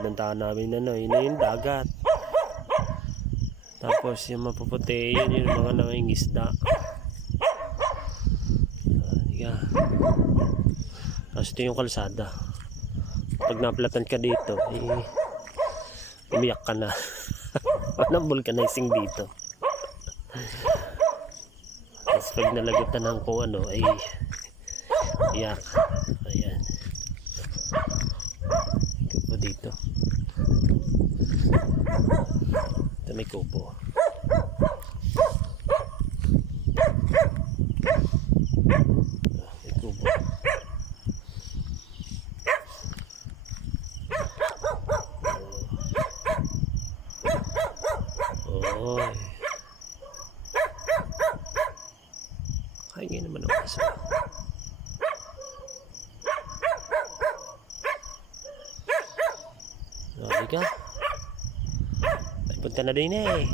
pinuntahan namin yun na yung dagat. Tapos yung mapuputi, yun yung mga nangingisda. Tapos ito yung kalsada. Pag naplatan ka dito, umiyak ka na. Walang vulcanizing dito. Tapos pag nalagutan ng kung ano, ay iyak. Ayan. Kupo dito. Ito may kupo. May kupo. Oy. Kaingin naman ang aso. Sorry ka. Ay, punta na din eh.